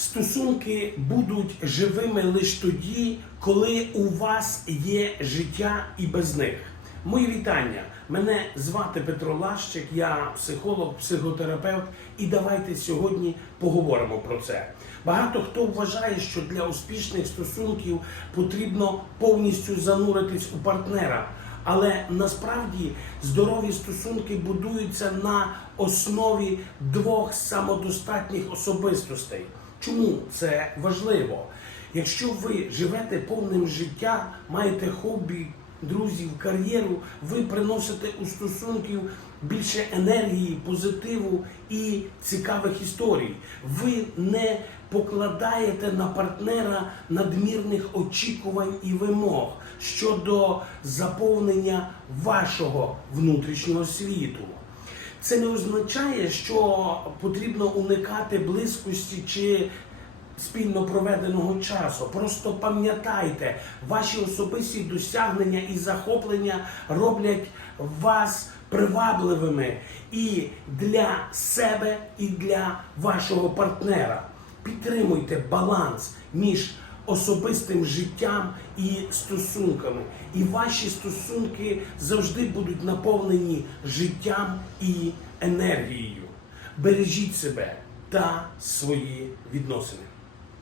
Стосунки будуть живими лише тоді, коли у вас є життя і без них. Мої вітання. Мене звати Петро Лащик, я психолог, психотерапевт, і давайте сьогодні поговоримо про це. Багато хто вважає, що для успішних стосунків потрібно повністю зануритись у партнера. Але насправді здорові стосунки будуються на основі двох самодостатніх особистостей. Чому це важливо? Якщо ви живете повним життя, маєте хобі, друзів, кар'єру, ви приносите у стосунків більше енергії, позитиву і цікавих історій. Ви не покладаєте на партнера надмірних очікувань і вимог щодо заповнення вашого внутрішнього світу. Це не означає, що потрібно уникати близькості чи спільно проведеного часу. Просто пам'ятайте, ваші особисті досягнення і захоплення роблять вас привабливими і для себе, і для вашого партнера. Підтримуйте баланс між особистим життям і стосунками. І ваші стосунки завжди будуть наповнені життям і енергією. Бережіть себе та свої відносини.